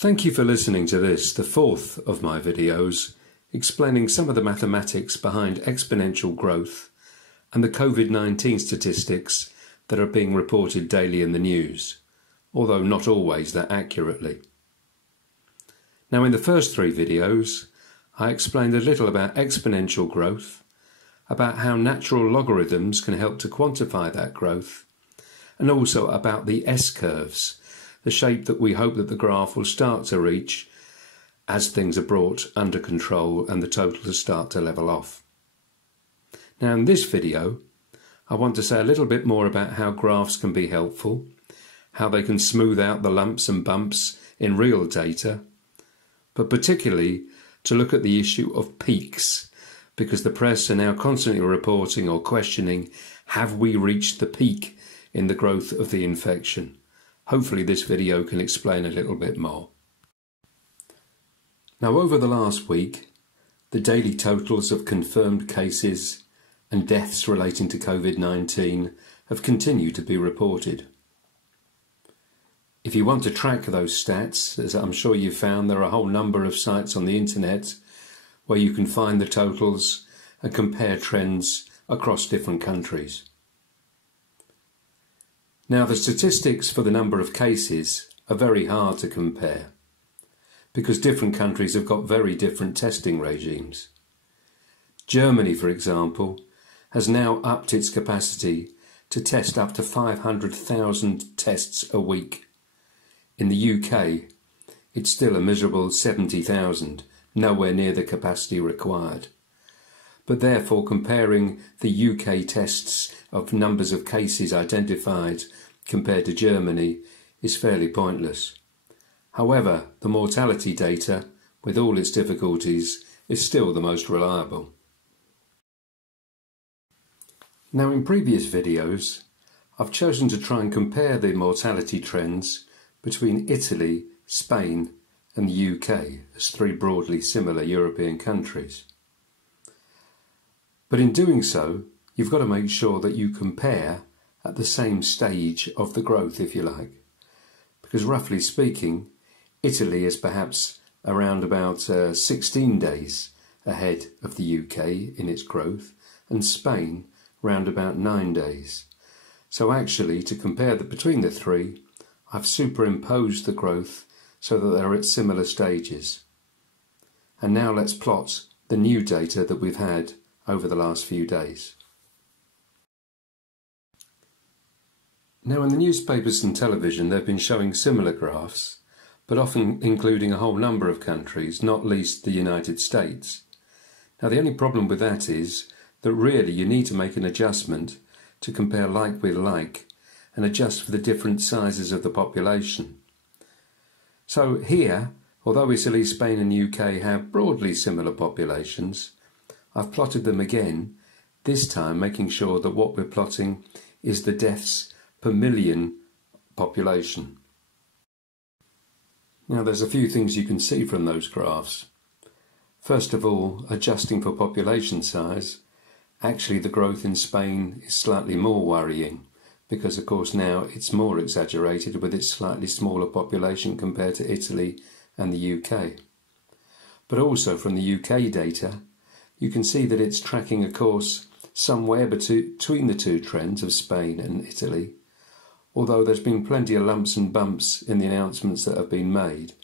Thank you for listening to this, the fourth of my videos, explaining some of the mathematics behind exponential growth and the Covid-19 statistics that are being reported daily in the news, although not always that accurately. Now, in the first three videos, I explained a little about exponential growth, about how natural logarithms can help to quantify that growth, and also about the S-curves, the shape that we hope that the graph will start to reach as things are brought under control and the totals start to level off. Now, in this video, I want to say a little bit more about how graphs can be helpful, how they can smooth out the lumps and bumps in real data, but particularly to look at the issue of peaks, because the press are now constantly reporting or questioning, have we reached the peak in the growth of the infection? Hopefully this video can explain a little bit more. Now, over the last week, the daily totals of confirmed cases and deaths relating to Covid-19 have continued to be reported. If you want to track those stats, as I'm sure you've found, there are a whole number of sites on the internet where you can find the totals and compare trends across different countries. Now, the statistics for the number of cases are very hard to compare because different countries have got very different testing regimes. Germany, for example, has now upped its capacity to test up to 500,000 tests a week. In the UK, it's still a miserable 70,000, nowhere near the capacity required. But therefore, comparing the UK tests of numbers of cases identified compared to Germany is fairly pointless. However, the mortality data, with all its difficulties, is still the most reliable. Now, in previous videos, I've chosen to try and compare the mortality trends between Italy, Spain and the UK as three broadly similar European countries. But in doing so, you've got to make sure that you compare at the same stage of the growth, if you like. Because roughly speaking, Italy is perhaps around about 16 days ahead of the UK in its growth, and Spain round about 9 days. So actually, to compare between the three, I've superimposed the growth so that they're at similar stages. And now let's plot the new data that we've had over the last few days. Now, in the newspapers and television, they've been showing similar graphs, but often including a whole number of countries, not least the United States. Now, the only problem with that is that really you need to make an adjustment to compare like with like and adjust for the different sizes of the population. So here, although Italy, Spain and UK have broadly similar populations, I've plotted them again, this time making sure that what we're plotting is the deaths per million population. Now, there's a few things you can see from those graphs. First of all, adjusting for population size, actually the growth in Spain is slightly more worrying because, of course, now it's more exaggerated with its slightly smaller population compared to Italy and the UK. But also from the UK data, you can see that it's tracking a course somewhere between the two trends of Spain and Italy, although there's been plenty of lumps and bumps in the announcements that have been made.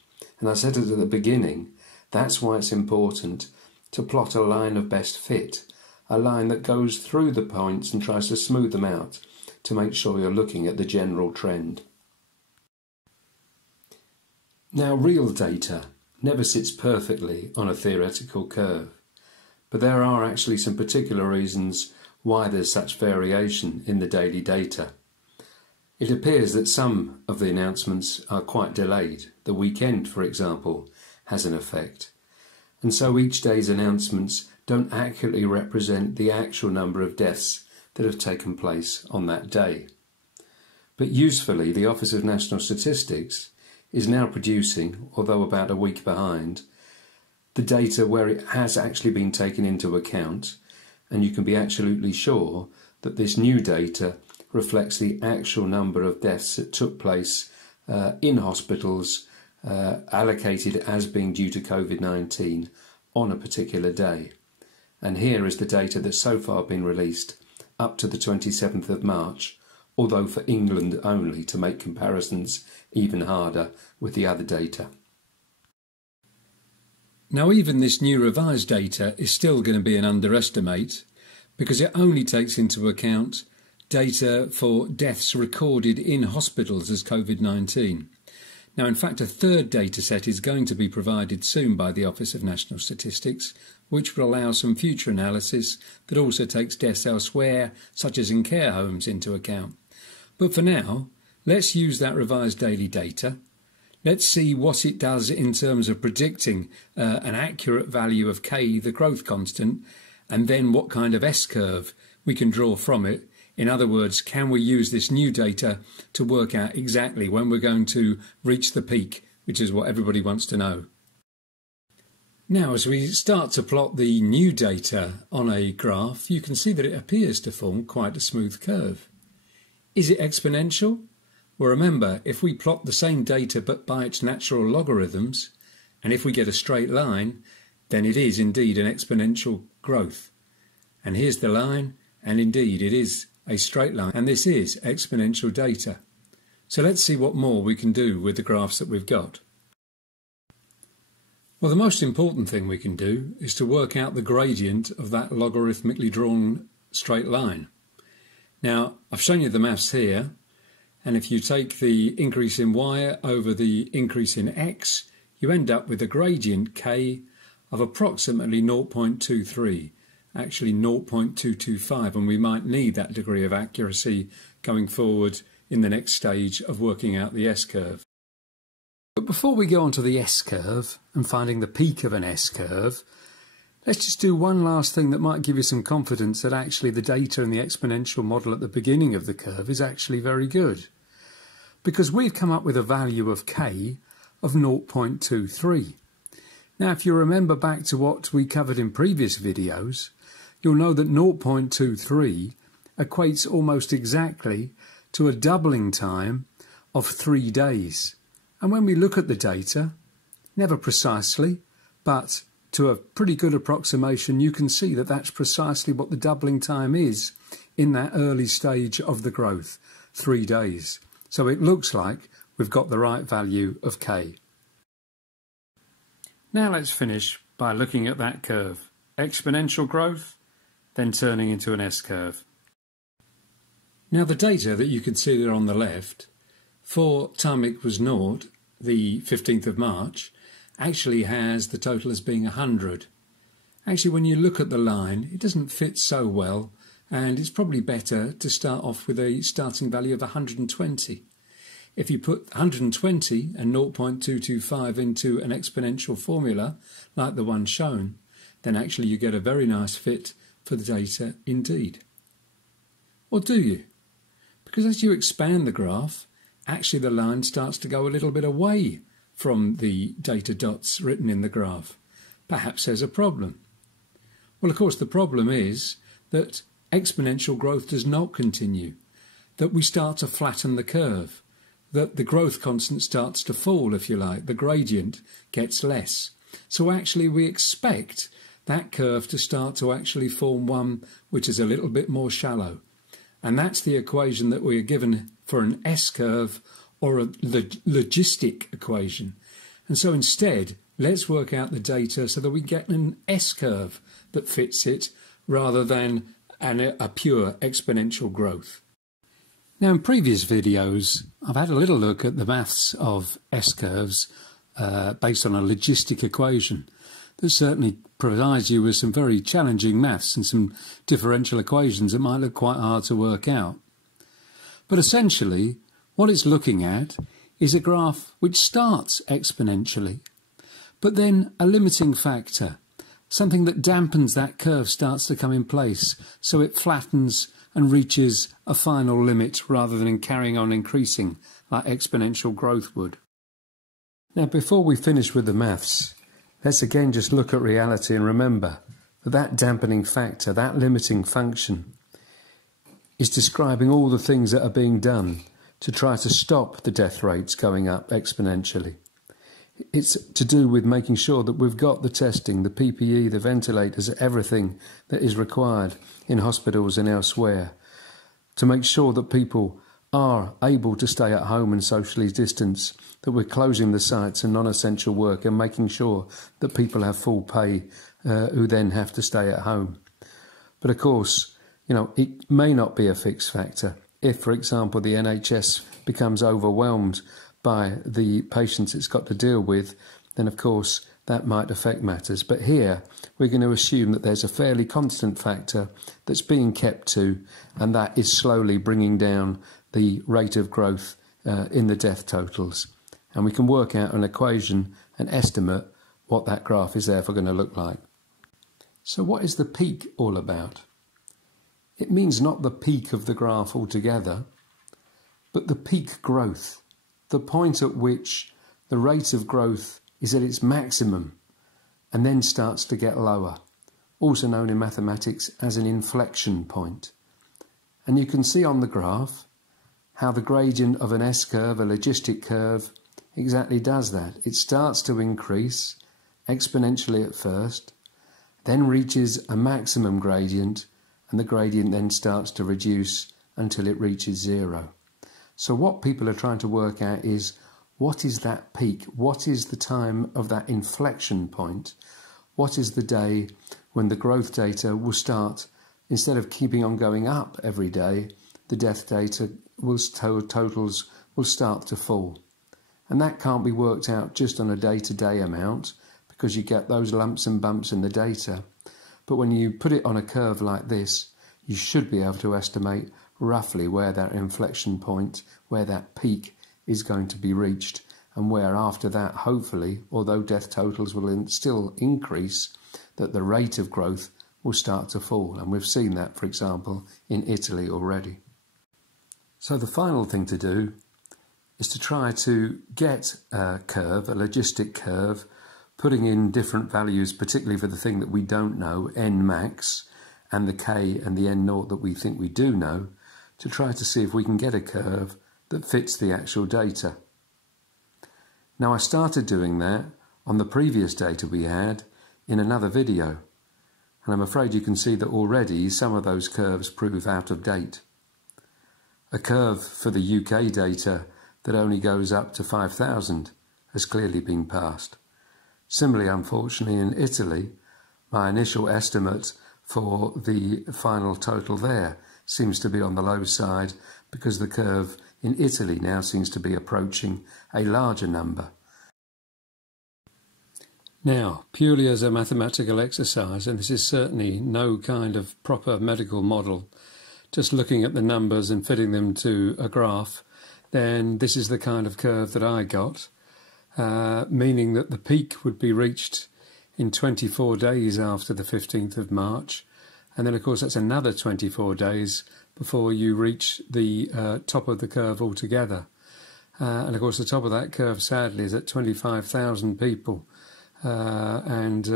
And I said it at the beginning, that's why it's important to plot a line of best fit, a line that goes through the points and tries to smooth them out to make sure you're looking at the general trend. Now, real data never sits perfectly on a theoretical curve. But there are actually some particular reasons why there's such variation in the daily data. It appears that some of the announcements are quite delayed. The weekend, for example, has an effect. And so each day's announcements don't accurately represent the actual number of deaths that have taken place on that day. But usefully, the Office of National Statistics is now producing, although about a week behind, the data where it has actually been taken into account, and you can be absolutely sure that this new data reflects the actual number of deaths that took place in hospitals allocated as being due to Covid-19 on a particular day. And here is the data that's so far been released up to the 27th of March, although for England only to make comparisons even harder with the other data. Now, even this new revised data is still going to be an underestimate because it only takes into account data for deaths recorded in hospitals as Covid-19. Now, in fact, a third data set is going to be provided soon by the Office of National Statistics, which will allow some future analysis that also takes deaths elsewhere, such as in care homes, into account. But for now, let's use that revised daily data. Let's see what it does in terms of predicting an accurate value of K, the growth constant, and then what kind of S-curve we can draw from it. In other words, can we use this new data to work out exactly when we're going to reach the peak, which is what everybody wants to know. Now, as we start to plot the new data on a graph, you can see that it appears to form quite a smooth curve. Is it exponential? Well, remember, if we plot the same data but by its natural logarithms, and if we get a straight line, then it is indeed an exponential growth. And here's the line, and indeed it is a straight line, and this is exponential data. So let's see what more we can do with the graphs that we've got. Well, the most important thing we can do is to work out the gradient of that logarithmically drawn straight line. Now, I've shown you the maths here, and if you take the increase in y over the increase in x, you end up with a gradient k of approximately 0.23, actually 0.225, and we might need that degree of accuracy going forward in the next stage of working out the S-curve. But before we go on to the S-curve and finding the peak of an S-curve, let's just do one last thing that might give you some confidence that actually the data in the exponential model at the beginning of the curve is actually very good. Because we've come up with a value of k of 0.23. Now, if you remember back to what we covered in previous videos, you'll know that 0.23 equates almost exactly to a doubling time of 3 days. And when we look at the data, never precisely, but to a pretty good approximation, you can see that that's precisely what the doubling time is in that early stage of the growth, 3 days. So it looks like we've got the right value of k. Now let's finish by looking at that curve. Exponential growth, then turning into an S-curve. Now the data that you can see there on the left, for time equals 0, the 15th of March, actually has the total as being 100. Actually, when you look at the line, it doesn't fit so well, and it's probably better to start off with a starting value of 120. If you put 120 and 0.225 into an exponential formula, like the one shown, then actually you get a very nice fit for the data indeed. Or do you? Because as you expand the graph, actually the line starts to go a little bit away from the data dots written in the graph. Perhaps there's a problem. Well, of course, the problem is that exponential growth does not continue, that we start to flatten the curve, that the growth constant starts to fall, if you like, the gradient gets less. So actually we expect that curve to start to actually form one which is a little bit more shallow. And that's the equation that we are given for an S-curve or a logistic equation. And so instead, let's work out the data so that we get an S-curve that fits it rather than a pure exponential growth. Now, in previous videos, I've had a little look at the maths of S-curves based on a logistic equation that certainly provides you with some very challenging maths and some differential equations that might look quite hard to work out. But essentially, what it's looking at is a graph which starts exponentially, but then a limiting factor, something that dampens that curve, starts to come in place, so it flattens and reaches a final limit rather than carrying on increasing like exponential growth would. Now, before we finish with the maths, let's again just look at reality and remember that that dampening factor, that limiting function, is describing all the things that are being done to try to stop the death rates going up exponentially. it's to do with making sure that we've got the testing, the PPE, the ventilators, everything that is required in hospitals and elsewhere, to make sure that people are able to stay at home and socially distance, that we're closing the sites and non-essential work and making sure that people have full pay who then have to stay at home. But of course, it may not be a fixed factor. If, for example, the NHS becomes overwhelmed by the patients it's got to deal with, then of course that might affect matters. But here we're going to assume that there's a fairly constant factor that's being kept to, and that is slowly bringing down the rate of growth in the death totals. And we can work out an equation, an estimate, what that graph is therefore going to look like. So what is the peak all about? It means not the peak of the graph altogether, but the peak growth, the point at which the rate of growth is at its maximum and then starts to get lower, also known in mathematics as an inflection point. And you can see on the graph how the gradient of an S-curve, a logistic curve, exactly does that. It starts to increase exponentially at first, then reaches a maximum gradient, and the gradient then starts to reduce until it reaches zero. So what people are trying to work out is, what is that peak? What is the time of that inflection point? What is the day when the growth data will start, instead of keeping on going up every day, the death data totals will start to fall? And that can't be worked out just on a day-to-day amount, because you get those lumps and bumps in the data. But when you put it on a curve like this, you should be able to estimate roughly where that inflection point, where that peak is going to be reached, and where after that, hopefully, although death totals will still increase, that the rate of growth will start to fall. And we've seen that, for example, in Italy already. So the final thing to do is to try to get a curve, a logistic curve, putting in different values, particularly for the thing that we don't know, n max, and the k and the n naught that we think we do know, to try to see if we can get a curve that fits the actual data. Now, I started doing that on the previous data we had in another video, and I'm afraid you can see that already some of those curves prove out of date. A curve for the UK data that only goes up to 5,000 has clearly been passed. Similarly, unfortunately, in Italy, my initial estimate for the final total there seems to be on the low side, because the curve in Italy now seems to be approaching a larger number. Now, purely as a mathematical exercise, and this is certainly no kind of proper medical model, just looking at the numbers and fitting them to a graph, then this is the kind of curve that I got, meaning that the peak would be reached in 24 days after the 15th of March. And then, of course, that's another 24 days before you reach the top of the curve altogether. And, of course, the top of that curve, sadly, is at 25,000 people. It's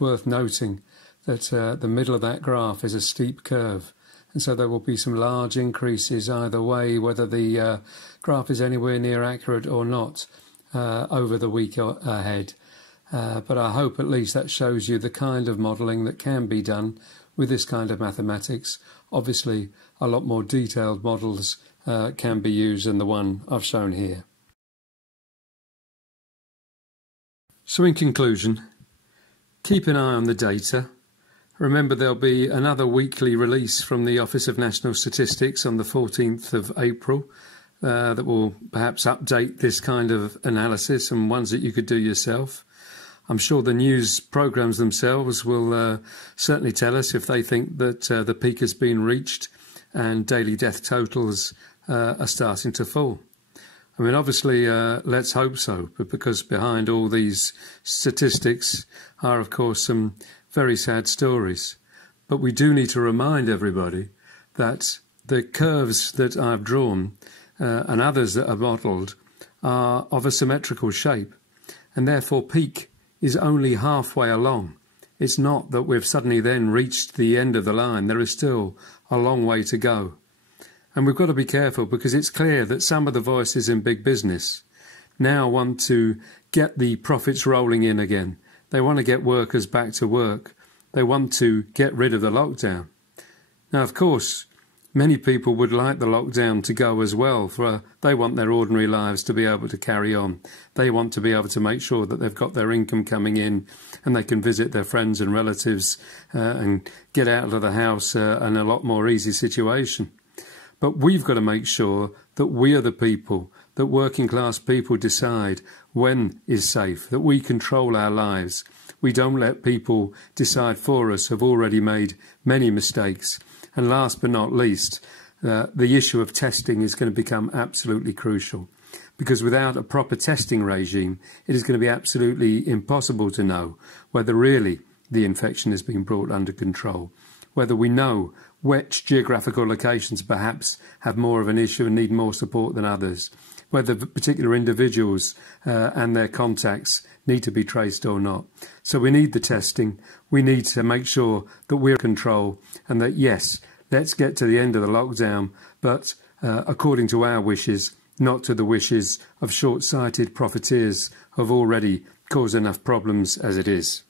worth noting that the middle of that graph is a steep curve. And so there will be some large increases either way, whether the graph is anywhere near accurate or not, over the week ahead. But I hope at least that shows you the kind of modelling that can be done with this kind of mathematics. Obviously, a lot more detailed models can be used than the one I've shown here. So in conclusion, keep an eye on the data. Remember, there'll be another weekly release from the Office of National Statistics on the 14th of April that will perhaps update this kind of analysis and ones that you could do yourself. I'm sure the news programmes themselves will certainly tell us if they think that the peak has been reached and daily death totals are starting to fall. I mean, obviously, let's hope so, but because behind all these statistics are, of course, some very sad stories. But we do need to remind everybody that the curves that I've drawn and others that are modelled are of a symmetrical shape, and therefore peak is only halfway along. It's not that we've suddenly then reached the end of the line. There is still a long way to go. And we've got to be careful, because it's clear that some of the voices in big business now want to get the profits rolling in again. They want to get workers back to work. They want to get rid of the lockdown. Now, of course, many people would like the lockdown to go as well, for they want their ordinary lives to be able to carry on. They want to be able to make sure that they've got their income coming in and they can visit their friends and relatives and get out of the house in a lot more easy situation. But we've got to make sure that we are the people, that working class people decide when is safe, that we control our lives. We don't let people decide for us who've already made many mistakes. And last but not least, the issue of testing is going to become absolutely crucial, because without a proper testing regime, it is going to be absolutely impossible to know whether really the infection is being brought under control, whether we know which geographical locations perhaps have more of an issue and need more support than others, whether particular individuals and their contacts need to be traced or not. So we need the testing. We need to make sure that we're in control and that, yes, let's get to the end of the lockdown, but according to our wishes, not to the wishes of short-sighted profiteers who have already caused enough problems as it is.